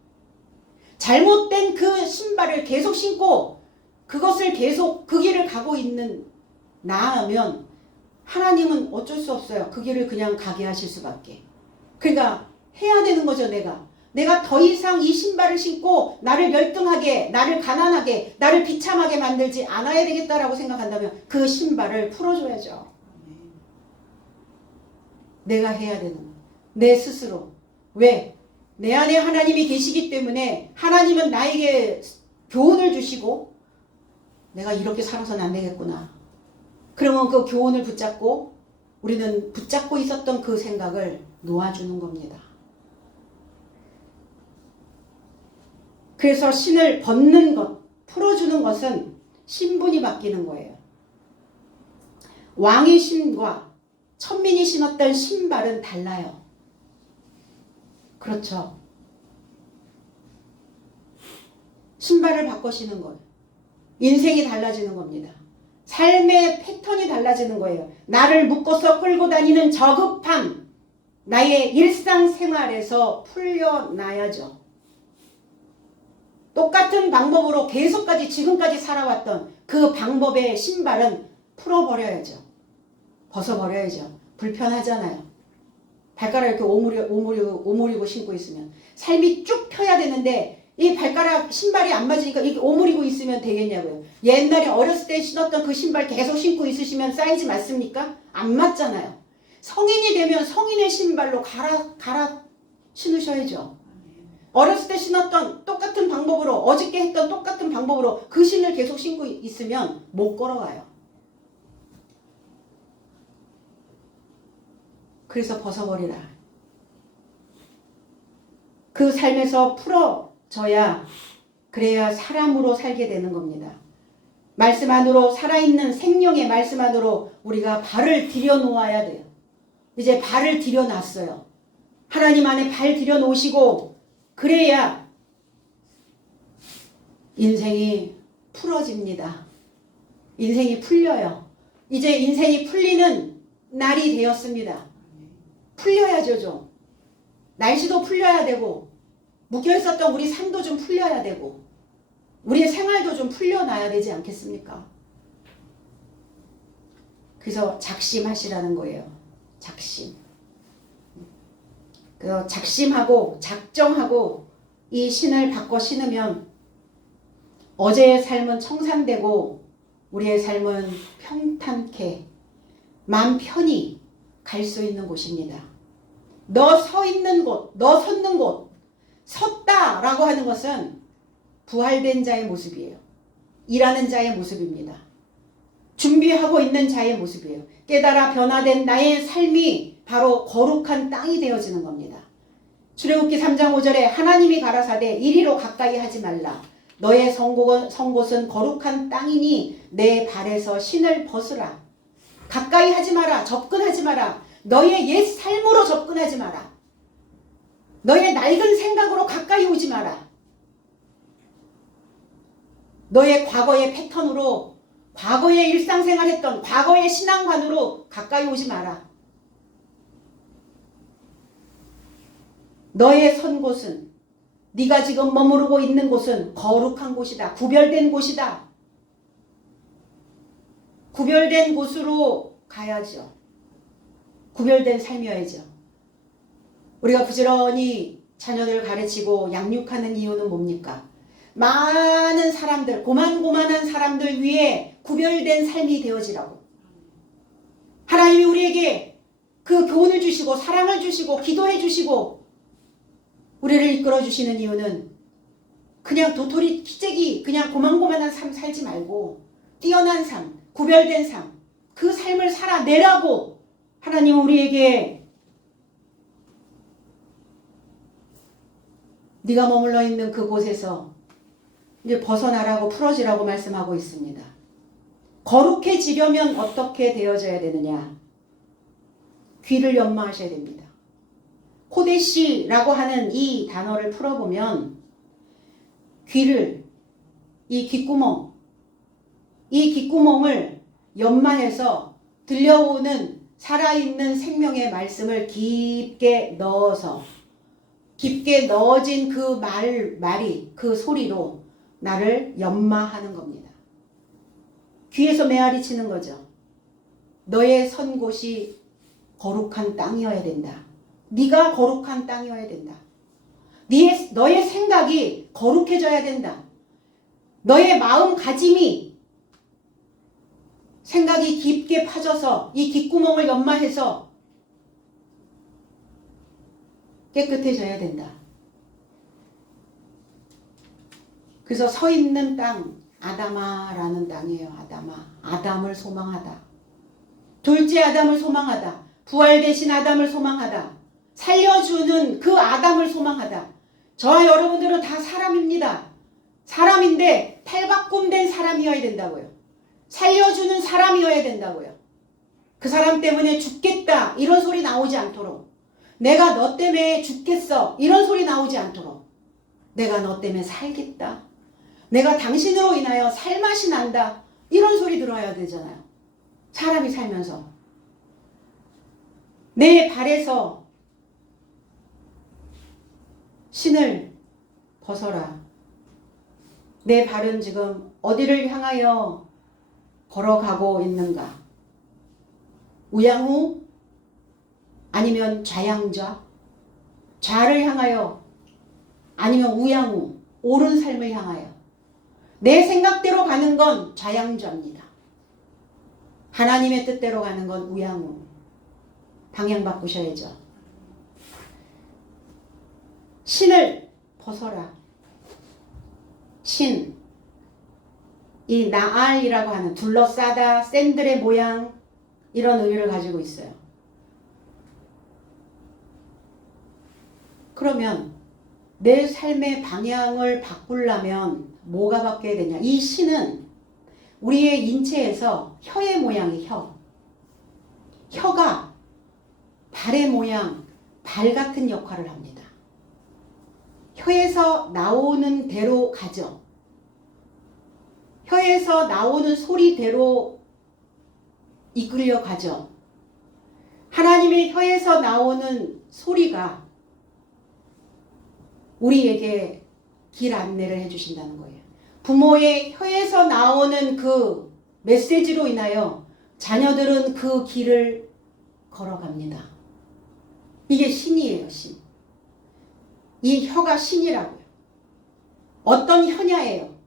잘못된 그 신발을 계속 신고 그것을 계속 그 길을 가고 있는 나라면 하나님은 어쩔 수 없어요. 그 길을 그냥 가게 하실 수밖에. 그러니까 해야 되는 거죠. 내가 더 이상 이 신발을 신고 나를 열등하게, 나를 가난하게, 나를 비참하게 만들지 않아야 되겠다라고 생각한다면 그 신발을 풀어줘야죠. 내가 해야 되는 거예요. 내 스스로. 왜? 내 안에 하나님이 계시기 때문에 하나님은 나에게 교훈을 주시고 내가 이렇게 살아서는 안 되겠구나. 그러면 그 교훈을 붙잡고 우리는 붙잡고 있었던 그 생각을 놓아주는 겁니다. 그래서 신을 벗는 것, 풀어주는 것은 신분이 바뀌는 거예요. 왕의 신과 천민이 신었던 신발은 달라요. 그렇죠. 신발을 바꿔 신는 거예요. 인생이 달라지는 겁니다. 삶의 패턴이 달라지는 거예요. 나를 묶어서 끌고 다니는 저급함, 나의 일상생활에서 풀려나야죠. 똑같은 방법으로 계속까지 지금까지 살아왔던 그 방법의 신발은 풀어버려야죠. 벗어버려야죠. 불편하잖아요. 발가락 이렇게 오므리고 신고 있으면 삶이 쭉 펴야 되는데 이 발가락 신발이 안 맞으니까 이게 오므리고 있으면 되겠냐고요. 옛날에 어렸을 때 신었던 그 신발 계속 신고 있으시면 사이즈 맞습니까? 안 맞잖아요. 성인이 되면 성인의 신발로 갈아 신으셔야죠. 어렸을 때 신었던 똑같은 방법으로 어저께 했던 똑같은 방법으로 그 신을 계속 신고 있으면 못 걸어가요. 그래서 벗어버리라. 그 삶에서 풀어져야 그래야 사람으로 살게 되는 겁니다. 말씀 안으로 살아있는 생명의 말씀 안으로 우리가 발을 들여놓아야 돼요. 이제 발을 들여놨어요. 하나님 안에 발 들여놓으시고 그래야 인생이 풀어집니다. 인생이 풀려요. 이제 인생이 풀리는 날이 되었습니다. 풀려야죠 좀. 날씨도 풀려야 되고 묶여있었던 우리 삶도 좀 풀려야 되고 우리의 생활도 좀 풀려나야 되지 않겠습니까? 그래서 작심하시라는 거예요. 작심. 그래서 작심하고 작정하고 이 신을 바꿔 신으면 어제의 삶은 청산되고 우리의 삶은 평탄케 마음 편히 갈 수 있는 곳입니다. 너 서 있는 곳, 너 섰는 곳, 섰다라고 하는 것은 부활된 자의 모습이에요. 일하는 자의 모습입니다. 준비하고 있는 자의 모습이에요. 깨달아 변화된 나의 삶이 바로 거룩한 땅이 되어지는 겁니다. 출애굽기 3장 5절에 하나님이 가라사대 이리로 가까이 하지 말라. 너의 성곳은 거룩한 땅이니 내 발에서 신을 벗으라. 가까이 하지 마라. 접근하지 마라. 너의 옛 삶으로 접근하지 마라. 너의 낡은 생각으로 가까이 오지 마라. 너의 과거의 패턴으로 과거의 일상생활했던 과거의 신앙관으로 가까이 오지 마라. 너의 선 곳은 네가 지금 머무르고 있는 곳은 거룩한 곳이다. 구별된 곳이다. 구별된 곳으로 가야죠. 구별된 삶이어야죠. 우리가 부지런히 자녀들을 가르치고 양육하는 이유는 뭡니까? 많은 사람들, 고만고만한 사람들 위에 구별된 삶이 되어지라고. 하나님이 우리에게 그 교훈을 주시고 사랑을 주시고 기도해 주시고 우리를 이끌어 주시는 이유는 그냥 도토리 키재기 그냥 고만고만한 삶 살지 말고 뛰어난 삶, 구별된 삶, 그 삶을 살아내라고 하나님은 우리에게 네가 머물러 있는 그곳에서 이제 벗어나라고 풀어지라고 말씀하고 있습니다. 거룩해지려면 어떻게 되어져야 되느냐? 귀를 연마하셔야 됩니다. 호데시라고 하는 이 단어를 풀어보면 귀를, 이 귓구멍을 연마해서 들려오는 살아있는 생명의 말씀을 깊게 넣어서 깊게 넣어진 그 말이 그 소리로 나를 연마하는 겁니다. 귀에서 메아리 치는 거죠. 너의 선 곳이 거룩한 땅이어야 된다. 네가 거룩한 땅이어야 된다. 너의 생각이 거룩해져야 된다. 너의 마음가짐이 생각이 깊게 파져서 이 귓구멍을 연마해서 깨끗해져야 된다. 그래서 서 있는 땅, 아다마라는 땅이에요. 아담을 소망하다. 둘째 아담을 소망하다. 부활 대신 아담을 소망하다. 살려주는 그 아담을 소망하다. 저와 여러분들은 다 사람입니다. 사람인데 탈바꿈된 사람이어야 된다고요. 살려주는 사람이어야 된다고요. 그 사람 때문에 죽겠다 이런 소리 나오지 않도록, 내가 너 때문에 죽겠어 이런 소리 나오지 않도록, 내가 너 때문에 살겠다, 내가 당신으로 인하여 살맛이 난다 이런 소리 들어야 되잖아요. 사람이 살면서 내 발에서 신을 벗어라. 내 발은 지금 어디를 향하여 걸어가고 있는가? 우양우? 아니면 좌양좌? 좌를 향하여? 아니면 우양우? 옳은 삶을 향하여? 내 생각대로 가는 건 좌양좌입니다. 하나님의 뜻대로 가는 건 우양우. 방향 바꾸셔야죠. 신을 벗어라. 신, 이 나알이라고 하는 둘러싸다, 샌들의 모양 이런 의미를 가지고 있어요. 그러면 내 삶의 방향을 바꾸려면 뭐가 바뀌어야 되냐? 이 신은 우리의 인체에서 혀의 모양이 혀가 발의 모양, 발 같은 역할을 합니다. 혀에서 나오는 대로 가죠. 혀에서 나오는 소리대로 이끌려 가죠. 하나님의 혀에서 나오는 소리가 우리에게 길 안내를 해주신다는 거예요. 부모의 혀에서 나오는 그 메시지로 인하여 자녀들은 그 길을 걸어갑니다. 이게 신이에요, 신. 이 혀가 신이라고요. 어떤 혀냐예요.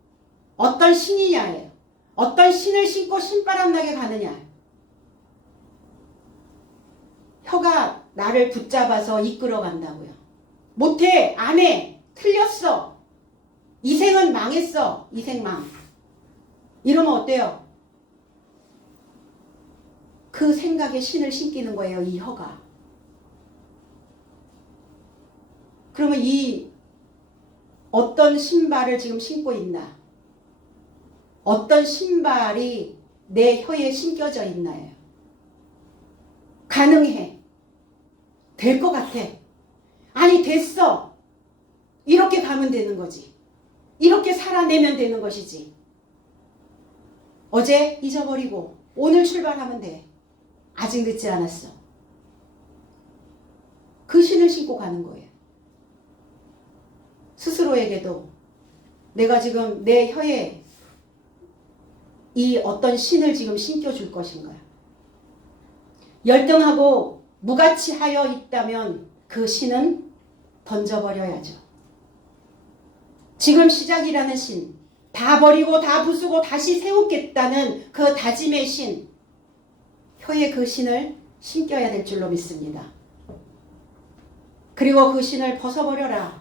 어떤 신이냐예요. 어떤 신을 신고 신바람 나게 가느냐. 혀가 나를 붙잡아서 이끌어 간다고요. 못해, 안 해, 틀렸어, 이 생은 망했어, 이 생망. 이러면 어때요? 그 생각에 신을 신기는 거예요, 이 혀가. 그러면 이 어떤 신발을 지금 신고 있나? 어떤 신발이 내 혀에 신겨져 있나요? 가능해. 될 것 같아. 아니, 됐어. 이렇게 가면 되는 거지. 이렇게 살아내면 되는 것이지. 어제 잊어버리고 오늘 출발하면 돼. 아직 늦지 않았어. 그 신을 신고 가는 거예요. 스스로에게도 내가 지금 내 혀에 이 어떤 신을 지금 신겨줄 것인가. 열등하고 무가치하여 있다면 그 신은 던져버려야죠. 지금 시작이라는 신, 다 버리고 다 부수고 다시 세우겠다는 그 다짐의 신, 혀에 그 신을 신겨야 될 줄로 믿습니다. 그리고 그 신을 벗어버려라.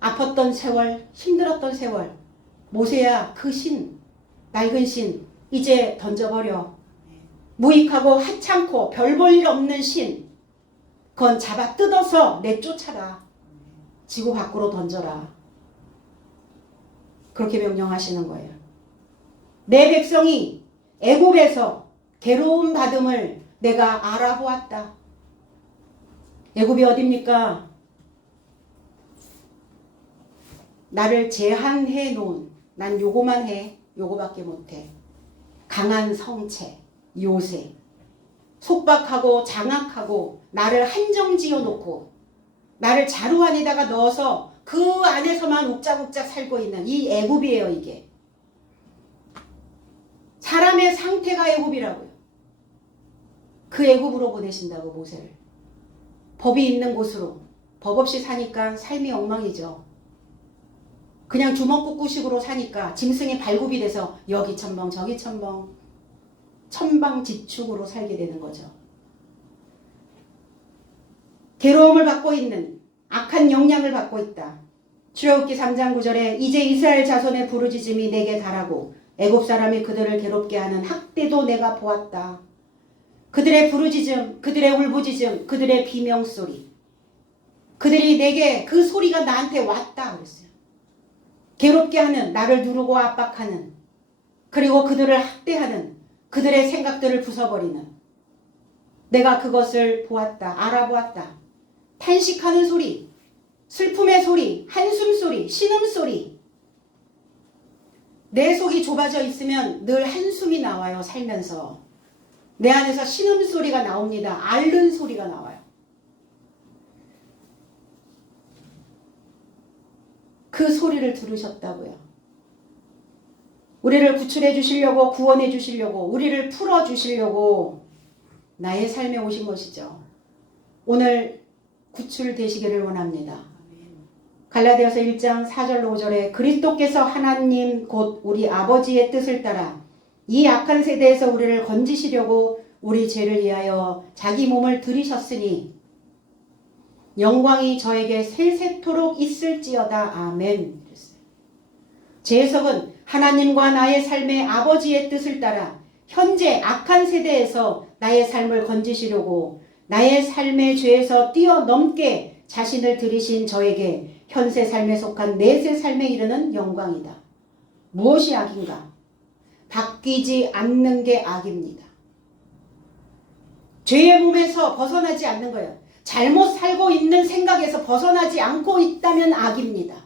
아팠던 세월, 힘들었던 세월. 모세야, 그 신, 낡은 신 이제 던져버려. 무익하고 하찮고 별 볼 일 없는 신, 그건 잡아 뜯어서 내쫓아라. 지구 밖으로 던져라. 그렇게 명령하시는 거예요. 내 백성이 애굽에서 괴로움 받음을 내가 알아보았다. 애굽이 어딥니까? 나를 제한해 놓은, 난 요거만 해, 요거밖에 못해. 강한 성체, 요새, 속박하고 장악하고 나를 한정 지어놓고 나를 자루 안에다가 넣어서 그 안에서만 욱작욱작 살고 있는 이 애굽이에요. 이게 사람의 상태가 애굽이라고요. 그 애굽으로 보내신다고 모세를. 법이 있는 곳으로. 법 없이 사니까 삶이 엉망이죠. 그냥 주먹구구식으로 사니까 짐승의 발굽이 돼서 여기 첨벙 저기 첨벙 천방지축으로 살게 되는 거죠. 괴로움을 받고 있는, 악한 영향을 받고 있다. 출애굽기 3장 9절에 이제 이스라엘 자손의 부르짖음이 내게 달하고 애굽 사람이 그들을 괴롭게 하는 학대도 내가 보았다. 그들의 부르짖음, 그들의 울부짖음, 그들의 비명소리, 그들이 내게 그 소리가 나한테 왔다 그랬어요. 괴롭게 하는, 나를 누르고 압박하는, 그리고 그들을 학대하는, 그들의 생각들을 부숴버리는, 내가 그것을 보았다. 알아보았다. 탄식하는 소리, 슬픔의 소리, 한숨 소리, 신음 소리. 내 속이 좁아져 있으면 늘 한숨이 나와요. 살면서 내 안에서 신음 소리가 나옵니다. 앓는 소리가 나와요. 그 소리를 들으셨다고요. 우리를 구출해 주시려고, 구원해 주시려고, 우리를 풀어 주시려고 나의 삶에 오신 것이죠. 오늘 구출되시기를 원합니다. 갈라디아서 1장 4절로 5절에 그리스도께서 하나님 곧 우리 아버지의 뜻을 따라 이 악한 세대에서 우리를 건지시려고 우리 죄를 위하여 자기 몸을 들이셨으니 영광이 저에게 세세토록 있을지어다. 아멘. 제 해석은 하나님과 나의 삶의 아버지의 뜻을 따라 현재 악한 세대에서 나의 삶을 건지시려고 나의 삶의 죄에서 뛰어넘게 자신을 들이신 저에게 현세 삶에 속한 내세 삶에 이르는 영광이다. 무엇이 악인가? 바뀌지 않는 게 악입니다. 죄의 몸에서 벗어나지 않는 거예요. 잘못 살고 있는 생각에서 벗어나지 않고 있다면 악입니다.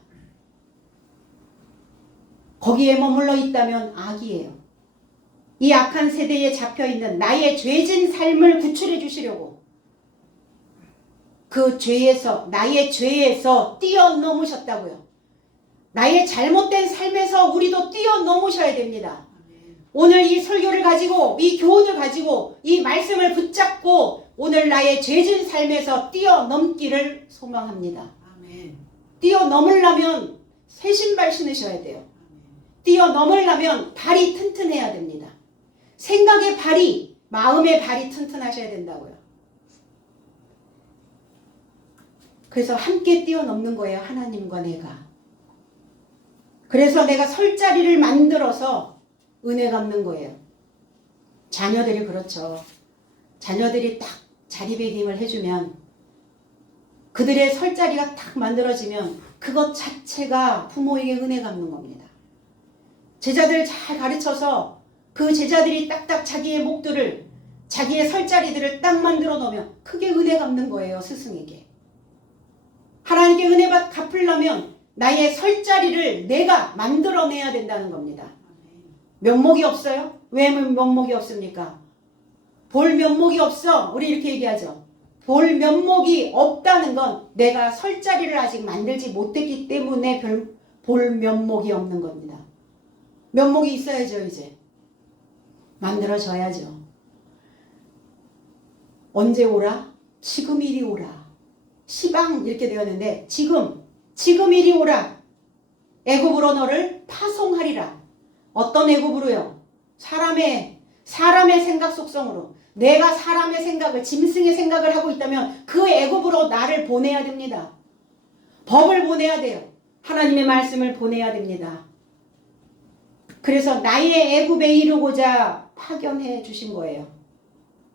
거기에 머물러 있다면 악이에요. 이 악한 세대에 잡혀있는 나의 죄진 삶을 구출해 주시려고 그 죄에서, 나의 죄에서 뛰어넘으셨다고요. 나의 잘못된 삶에서 우리도 뛰어넘으셔야 됩니다. 오늘 이 설교를 가지고, 이 교훈을 가지고, 이 말씀을 붙잡고 오늘 나의 죄진 삶에서 뛰어넘기를 소망합니다. 뛰어넘으려면 새 신발 신으셔야 돼요. 뛰어넘으려면 발이 튼튼해야 됩니다. 생각의 발이, 마음의 발이 튼튼하셔야 된다고요. 그래서 함께 뛰어넘는 거예요. 하나님과 내가. 그래서 내가 설 자리를 만들어서 은혜 갚는 거예요. 자녀들이 그렇죠. 자녀들이 딱 자리배김을 해주면 그들의 설 자리가 딱 만들어지면 그것 자체가 부모에게 은혜 갚는 겁니다. 제자들을 잘 가르쳐서 그 제자들이 딱딱 자기의 목들을, 자기의 설 자리들을 딱 만들어 놓으면 그게 은혜 갚는 거예요. 스승에게. 하나님께 은혜 갚으려면 나의 설 자리를 내가 만들어내야 된다는 겁니다. 면목이 없어요? 왜 면목이 없습니까? 볼 면목이 없어. 우리 이렇게 얘기하죠. 볼 면목이 없다는 건 내가 설 자리를 아직 만들지 못했기 때문에 볼 면목이 없는 겁니다. 면목이 있어야죠. 이제 만들어져야죠. 언제 오라? 지금 이리 오라. 시방 이렇게 되었는데 지금 이리 오라. 애굽으로 너를 파송하리라. 어떤 애굽으로요? 사람의 생각 속성으로. 내가 사람의 생각을, 짐승의 생각을 하고 있다면 그 애굽으로 나를 보내야 됩니다. 법을 보내야 돼요. 하나님의 말씀을 보내야 됩니다. 그래서 나의 애굽에 이르고자 파견해 주신 거예요.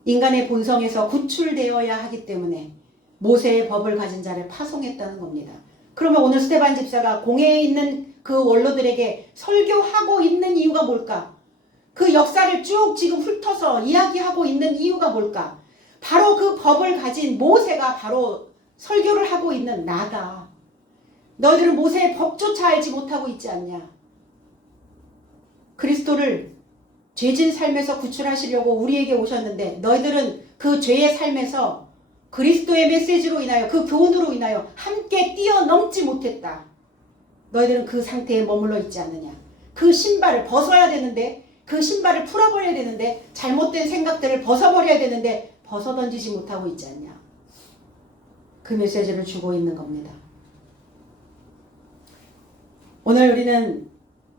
인간의 본성에서 구출되어야 하기 때문에 모세의 법을 가진 자를 파송했다는 겁니다. 그러면 오늘 스데반 집사가 공회에 있는 그 원로들에게 설교하고 있는 이유가 뭘까? 그 역사를 쭉 지금 훑어서 이야기하고 있는 이유가 뭘까? 바로 그 법을 가진 모세가 바로 설교를 하고 있는 나다. 너희들은 모세의 법조차 알지 못하고 있지 않냐? 그리스도를 죄진 삶에서 구출하시려고 우리에게 오셨는데 너희들은 그 죄의 삶에서 그리스도의 메시지로 인하여 그 교훈으로 인하여 함께 뛰어넘지 못했다. 너희들은 그 상태에 머물러 있지 않느냐. 그 신발을 벗어야 되는데 그 신발을 풀어버려야 되는데 잘못된 생각들을 벗어버려야 되는데 벗어던지지 못하고 있지 않냐. 그 메시지를 주고 있는 겁니다. 오늘 우리는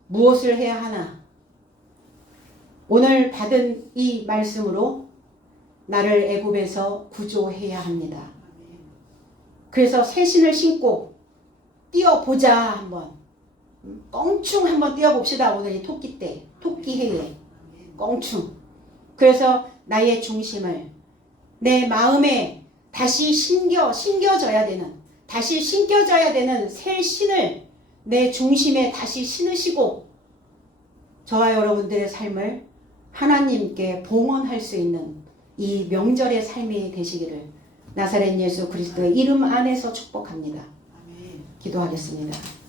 무엇을 해야 하나? 오늘 받은 이 말씀으로 나를 애굽에서 구조해야 합니다. 그래서 새 신을 신고 뛰어보자 한번. 껑충 한번 뛰어봅시다. 오늘 이 토끼 때, 토끼 해에 껑충. 그래서 나의 중심을 내 마음에 다시 신겨져야 되는 새 신을 내 중심에 다시 신으시고 저와 여러분들의 삶을 하나님께 봉헌할 수 있는 이 명절의 삶이 되시기를 나사렛 예수 그리스도의 이름 안에서 축복합니다. 기도하겠습니다.